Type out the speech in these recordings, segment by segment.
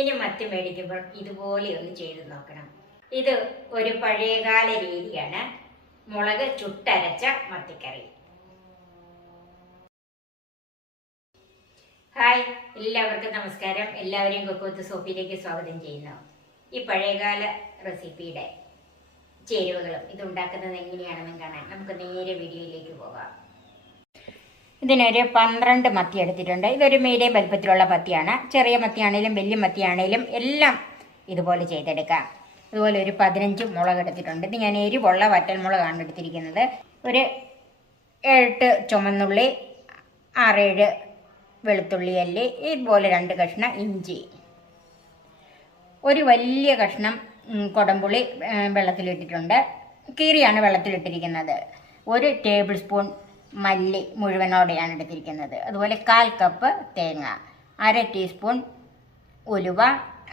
ഇനി മത്തി മേടിക്കുമ്പോൾ ഇതുപോലെ ഒന്ന് ചെയ്ത് നോക്കണം. ഇത് ഒരു പഴയകാല രീതിയാണ്, മുളക് ചുട്ടരച്ച മത്തിക്കറി. ഹായ്, എല്ലാവർക്കും നമസ്കാരം. എല്ലാവരെയും കുക്ക് സോപ്പിലേക്ക് സ്വാഗതം ചെയ്യുന്നു. ഈ പഴയകാല റെസിപ്പിയുടെ ചേരുവകളും ഇതുണ്ടാക്കുന്നത് എങ്ങനെയാണെന്ന് കാണാൻ നമുക്ക് നേരെ വീഡിയോയിലേക്ക് പോകാം. ഇതിനൊരു 12 മത്തി എടുത്തിട്ടുണ്ട്. ഇതൊരു മീഡിയം വലുപ്പത്തിലുള്ള മത്തിയാണ്. ചെറിയ മത്തിയാണേലും വലിയ മത്തിയാണേലും എല്ലാം ഇതുപോലെ ചെയ്തെടുക്കാം. അതുപോലെ ഒരു 15 മുളക് എടുത്തിട്ടുണ്ട്. ഇത് ഞാൻ എരിവുള്ള വറ്റൽമുളകാണ് എടുത്തിരിക്കുന്നത്. ഒരു 8 ചുമന്നുള്ളി, 6-7 വെളുത്തുള്ളി അല്ലി, ഇതുപോലെ 2 കഷ്ണം ഇഞ്ചി, ഒരു വലിയ കഷ്ണം കൊടംപുളി വെള്ളത്തിലിട്ടിട്ടുണ്ട്. കീറിയാണ് വെള്ളത്തിലിട്ടിരിക്കുന്നത്. 1 ടേബിൾ സ്പൂൺ മല്ലി മുഴുവനോടെയാണ് എടുത്തിരിക്കുന്നത്. അതുപോലെ 1/4 കപ്പ് തേങ്ങ, 1/2 ടീസ്പൂൺ ഉലുവ,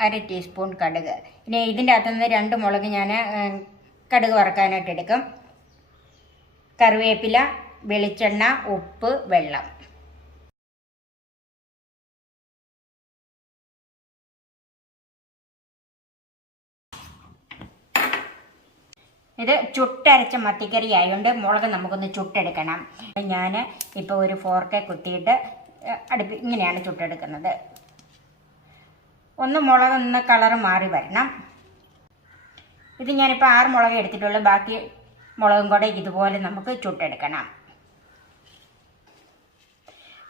1/2 ടീസ്പൂൺ കടുക്. ഇനി ഇതിൻ്റെ അകത്തുനിന്ന് 2 മുളക് ഞാൻ കടുക് വറുക്കാനായിട്ട് എടുക്കും. കറിവേപ്പില, വെളിച്ചെണ്ണ, ഉപ്പ്, വെള്ളം. ഇത് ചുട്ടരച്ച മത്തിക്കറി ആയതുകൊണ്ട് മുളക് നമുക്കൊന്ന് ചുട്ടെടുക്കണം. ഞാൻ ഇപ്പോൾ ഒരു ഫോർക്കെ കുത്തിയിട്ട് ഇങ്ങനെയാണ് ചുട്ടെടുക്കുന്നത്. മുളകൊന്ന് കളറ് മാറി വരണം. ഇത് ഞാനിപ്പോൾ 6 മുളക് എടുത്തിട്ടുള്ളൂ. ബാക്കി മുളകും കൂടെ ഇതുപോലെ നമുക്ക് ചുട്ടെടുക്കണം.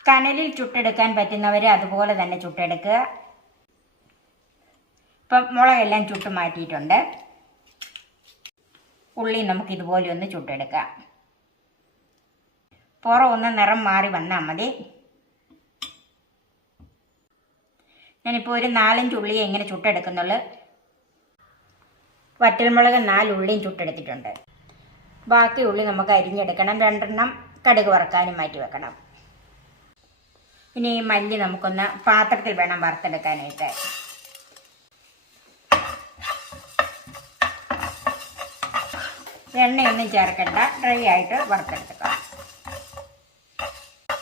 കനലിൽ ചുട്ടെടുക്കാൻ പറ്റുന്നവർ അതുപോലെ തന്നെ ചുട്ടെടുക്കുക. ഇപ്പം മുളകെല്ലാം ചുട്ട് മാറ്റിയിട്ടുണ്ട്. ഉള്ളി നമുക്ക് ഇതുപോലെ ഒന്ന് ചുട്ടെടുക്കാം. പുറം ഒന്ന് നിറം മാറി വന്നാൽ മതി. ഞാനിപ്പോൾ ഒരു 4-5 ഉള്ളിയെ ഇങ്ങനെ ചുട്ടെടുക്കുന്നുള്ളൂ. വറ്റൽമുളക് 4 ഉള്ളിയും ചുട്ടെടുത്തിട്ടുണ്ട്. ബാക്കി ഉള്ളി നമുക്ക് അരിഞ്ഞെടുക്കണം. 2 കടുക് വറുക്കാനും മാറ്റി വെക്കണം. ഇനി ഈ മല്ലി നമുക്കൊന്ന് പാത്രത്തിൽ വേണം വറുത്തെടുക്കാനായിട്ട്. എണ്ണയൊന്നും ചേർക്കണ്ട, ഡ്രൈ ആയിട്ട് വറുത്തെടുക്കാം.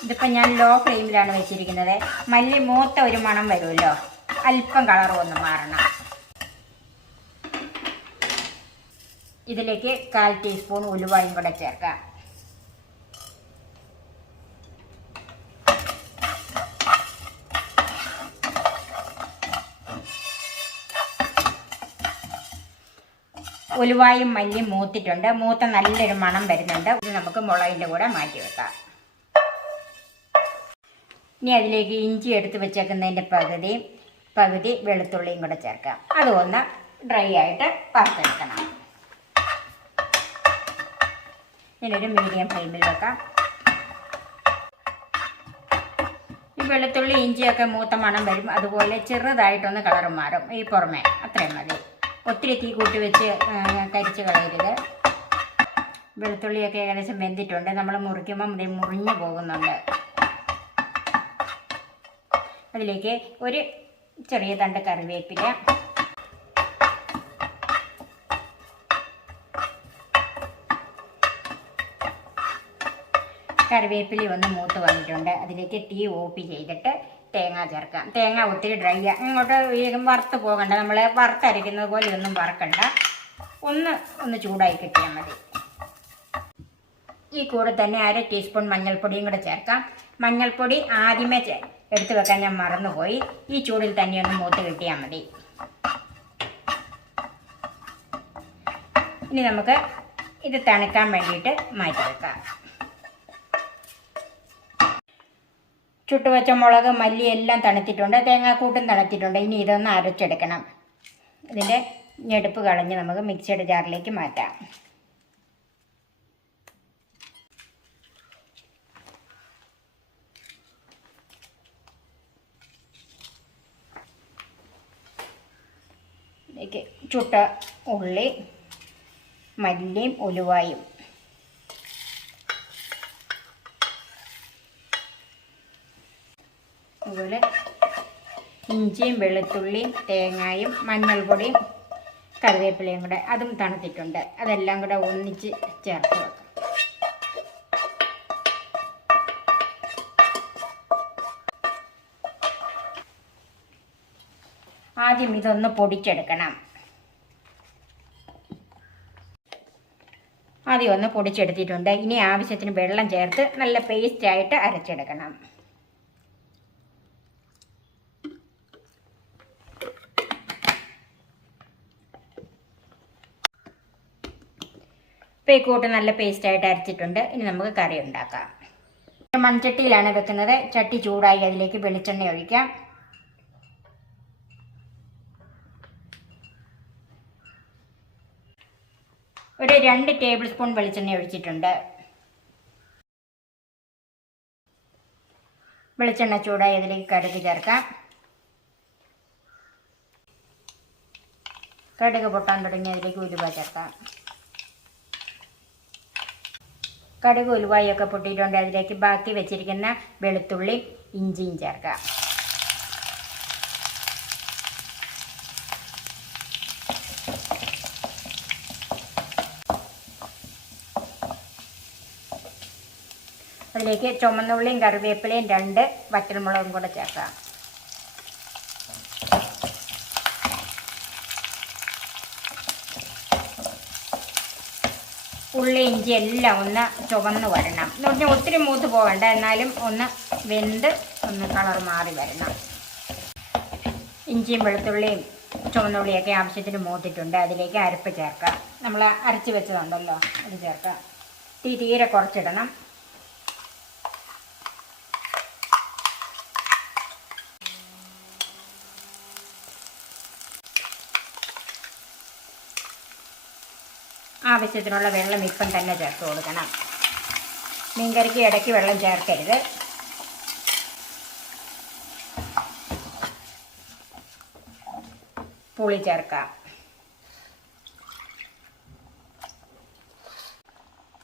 ഇതിപ്പോൾ ഞാൻ ലോ ഫ്ലെയിമിലാണ് വെച്ചിരിക്കുന്നത്. മല്ലി മൂത്ത ഒരു മണം വരുമല്ലോ, അല്പം കളറും ഒന്ന് മാറണം. ഇതിലേക്ക് 1/4 ടീസ്പൂൺ ഉലുവയും കൂടെ ചേർക്കാം. ഉലുവായും മല്ലിയും മൂത്തിട്ടുണ്ട്. മൂത്ത നല്ലൊരു മണം വരുന്നുണ്ട്. ഇത് നമുക്ക് മുളകിൻ്റെ കൂടെ മാറ്റി വെക്കാം. ഇനി അതിലേക്ക് ഇഞ്ചി എടുത്ത് വെച്ചേക്കുന്നതിൻ്റെ പകുതി വെളുത്തുള്ളിയും കൂടെ ചേർക്കാം. അതൊന്ന് ഡ്രൈ ആയിട്ട് വറുത്തെടുക്കണം. ഇതിനൊരു മീഡിയം ഫ്ലെയിമിൽ വെക്കാം. ഈ വെളുത്തുള്ളി ഇഞ്ചിയൊക്കെ മൂത്ത മണം വരും. അതുപോലെ ചെറുതായിട്ടൊന്ന് കളറ് മാറും. ഈ പുറമെ അത്രയും മതി. ഒത്തിരി തീ കൂട്ടി വെച്ച് കരിച്ച് കളയരുത്. വെളുത്തുള്ളിയൊക്കെ ഏകദേശം വെന്തിട്ടുണ്ട്. നമ്മൾ മുറിക്കുമ്പം മുറിഞ്ഞു പോകുന്നുണ്ട്. അതിലേക്ക് ഒരു ചെറിയ തണ്ട് കറിവേപ്പില, കറിവേപ്പില ഒന്ന് മൂത്ത് വന്നിട്ടുണ്ട്. അതിലേക്ക് തീ ഓഫ് ചെയ്തിട്ട് തേങ്ങ ചേർക്കാം. തേങ്ങ ഒത്തിരി ഡ്രൈ ഇങ്ങോട്ട് വറുത്ത് പോകണ്ട. നമ്മൾ വറുത്തരയ്ക്കുന്നത് പോലെ ഒന്നും വറക്കണ്ട. ഒന്ന് ചൂടായി കിട്ടിയാൽ മതി. ഈ കൂടെ തന്നെ 1/2 ടീസ്പൂൺ മഞ്ഞൾപ്പൊടിയും കൂടെ ചേർക്കാം. മഞ്ഞൾപ്പൊടി ആദ്യമേ എടുത്തു വെക്കാൻ ഞാൻ മറന്നുപോയി. ഈ ചൂടിൽ തന്നെ ഒന്ന് മൂത്ത് കിട്ടിയാൽ മതി. ഇനി നമുക്ക് ഇത് തണുക്കാൻ വേണ്ടിയിട്ട് മാറ്റി വെക്കാം. ചുട്ടുവെച്ച മുളക് മല്ലി എല്ലാം തണുത്തിട്ടുണ്ട്. തേങ്ങാക്കൂട്ടും തണുത്തിട്ടുണ്ട്. ഇനി ഇതൊന്ന് അരച്ചെടുക്കണം. ഇതിൻ്റെ ഞെടുപ്പ് കളഞ്ഞ് നമുക്ക് മിക്സിയുടെ ജാറിലേക്ക് മാറ്റാം. ഇതിലേക്ക് ചുട്ട ഉള്ളി, മല്ലിയും ഉലുവായും, അതുപോലെ ഇഞ്ചിയും വെളുത്തുള്ളിയും തേങ്ങയും മഞ്ഞൾപ്പൊടിയും കറിവേപ്പിലയും കൂടെ അതും തണുത്തിട്ടുണ്ട്. അതെല്ലാം കൂടെ ഒന്നിച്ച് ചേർത്ത് വെക്കാം. ആദ്യം ഇതൊന്ന് പൊടിച്ചെടുക്കണം. ആദ്യം ഒന്ന് പൊടിച്ചെടുത്തിട്ടുണ്ട്. ഇനി ആവശ്യത്തിന് വെള്ളം ചേർത്ത് നല്ല പേസ്റ്റായിട്ട് അരച്ചെടുക്കണം. പേക്കൂട്ട് നല്ല പേസ്റ്റായിട്ട് അരച്ചിട്ടുണ്ട്. ഇനി നമുക്ക് കറി ഉണ്ടാക്കാം. മൺചട്ടിയിലാണ് വെക്കുന്നത്. ചട്ടി ചൂടായി അതിലേക്ക് വെളിച്ചെണ്ണ ഒഴിക്കാം. ഒരു 2 ടേബിൾ സ്പൂൺ വെളിച്ചെണ്ണ ഒഴിച്ചിട്ടുണ്ട്. വെളിച്ചെണ്ണ ചൂടായി അതിലേക്ക് കടുക് ചേർക്കാം. കടുക് പൊട്ടാൻ തുടങ്ങി അതിലേക്ക് ഉലുവ ചേർക്കാം. കടുക് ഉലുവായൊക്കെ പൊട്ടിയിട്ടുണ്ട്. അതിലേക്ക് ബാക്കി വെച്ചിരിക്കുന്ന വെളുത്തുള്ളി ഇഞ്ചിയും ചേർക്കാം. അതിലേക്ക് ചുമന്നുള്ളിയും കറിവേപ്പിലയും 2 വറ്റൽമുളകും കൂടെ ചേർക്കാം. ഉള്ളി ഇഞ്ചി എല്ലാം ഒന്ന് ചുവന്ന് വരണം. എന്ന് പറഞ്ഞാൽ ഒത്തിരി മൂത്ത് പോകണ്ട, എന്നാലും ഒന്ന് വെന്ത് ഒന്ന് കളർ മാറി വരണം. ഇഞ്ചിയും വെളുത്തുള്ളിയും ചുവന്നുള്ളിയൊക്കെ ആവശ്യത്തിന് മൂത്തിട്ടുണ്ട്. അതിലേക്ക് അരപ്പ് ചേർക്കാം. നമ്മൾ അരച്ച് വെച്ചതുണ്ടല്ലോ അത് ചേർക്കാം. തീരെ കുറച്ചിടണം. ആവശ്യത്തിനുള്ള വെള്ളം ഇപ്പം തന്നെ ചേർത്ത് കൊടുക്കണം. മീൻകറിക്ക് ഇടയ്ക്ക് വെള്ളം ചേർക്കരുത്. പുളി ചേർക്കാം.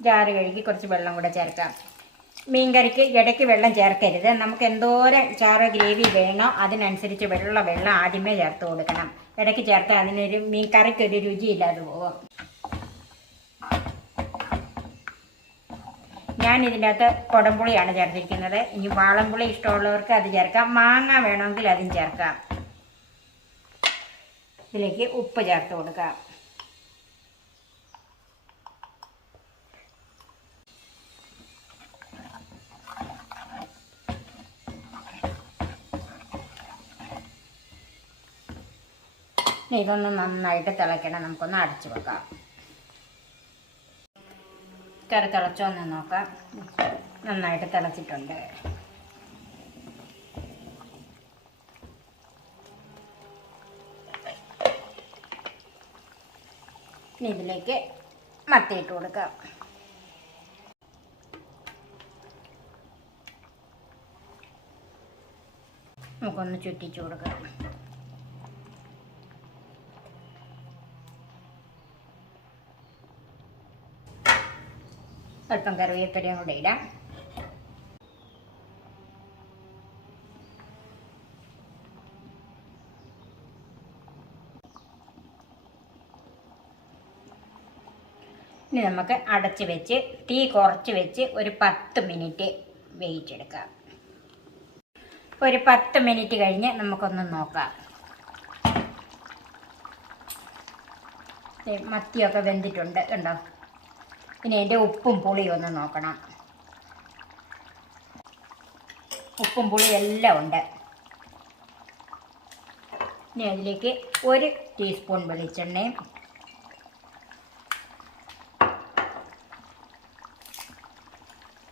ജാറ് കഴുകി കുറച്ച് വെള്ളം കൂടെ ചേർക്കാം. മീൻകറിക്ക് ഇടയ്ക്ക് വെള്ളം ചേർക്കരുത്. നമുക്ക് എന്തോരം ചാറ് ഗ്രേവി വേണോ അതിനനുസരിച്ച് വെള്ളം ആദ്യമേ ചേർത്ത് കൊടുക്കണം. ഇടയ്ക്ക് ചേർത്താൽ അതിനൊരു മീൻ കറിക്കൊരു രുചിയില്ലാതെ പോകും. ഞാൻ ഇതിൻ്റെ അകത്ത് കുടംപുളിയാണ് ചേർത്തിരിക്കുന്നത്. ഇനി വാളംപുളി ഇഷ്ടമുള്ളവർക്ക് അത് ചേർക്കാം. മാങ്ങ വേണമെങ്കിൽ അതും ചേർക്കാം. ഇതിലേക്ക് ഉപ്പ് ചേർത്ത് കൊടുക്കാം. ഇതൊന്ന് നന്നായിട്ട് തിളയ്ക്കണം. നമുക്കൊന്ന് അടച്ചു വെക്കാം. കറി തിളച്ചോ എന്ന് നോക്കാം. നന്നായിട്ട് തിളച്ചിട്ടുണ്ട്. ഇനി ഇതിലേക്ക് മത്തിയിട്ട് കൊടുക്കാം. നമുക്കൊന്ന് ചുറ്റിച്ചു കൊടുക്കാം. അല്പം കറിവേപ്പിലയും കൂടെ ഇടാം. ഇനി നമുക്ക് അടച്ച് വെച്ച് തീ കുറച്ച് വെച്ച് ഒരു 10 മിനിറ്റ് വേവിച്ചെടുക്കാം. ഒരു 10 മിനിറ്റ് കഴിഞ്ഞ് നമുക്കൊന്ന് നോക്കാം. മത്തിയൊക്കെ വെന്തിട്ടുണ്ട് കണ്ടോ. ഇനി അതിൻ്റെ ഉപ്പും പുളിയും ഒന്ന് നോക്കണം. ഉപ്പും പുളിയും എല്ലാം ഉണ്ട്. ഇനി അതിലേക്ക് 1 ടീസ്പൂൺ വെളിച്ചെണ്ണയും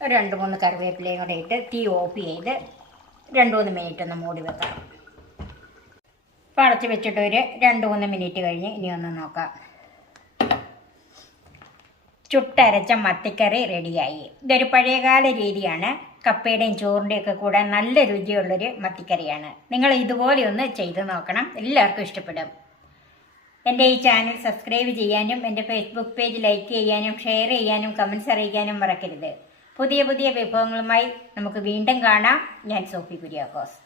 ഒരു 2-3 കറിവേപ്പിലയും കൂടെ ഇട്ട് തീ ഓഫ് ചെയ്ത് 2-3 മിനിറ്റ് ഒന്ന് മൂടി വെക്കാം. അപ്പോൾ അടച്ച് വെച്ചിട്ട് ഒരു 2-3 മിനിറ്റ് കഴിഞ്ഞ് ഇനി ഒന്ന് നോക്കാം. ചുട്ടരച്ച മത്തിക്കറി റെഡിയായി. ഇതൊരു പഴയകാല രീതിയാണ്. കപ്പയുടെയും ചോറിൻ്റെയും ഒക്കെ കൂടെ നല്ല രുചിയുള്ളൊരു മത്തിക്കറിയാണ്. നിങ്ങൾ ഇതുപോലെ ഒന്ന് ചെയ്ത് നോക്കണം. എല്ലാവർക്കും ഇഷ്ടപ്പെടും. എൻ്റെ ഈ ചാനൽ സബ്സ്ക്രൈബ് ചെയ്യാനും എൻ്റെ ഫേസ്ബുക്ക് പേജ് ലൈക്ക് ചെയ്യാനും ഷെയർ ചെയ്യാനും കമൻറ്റ്സ് അറിയിക്കാനും മറക്കരുത്. പുതിയ പുതിയ വിഭവങ്ങളുമായി നമുക്ക് വീണ്ടും കാണാം. ഞാൻ സോഫി കുര്യാക്കോസ്.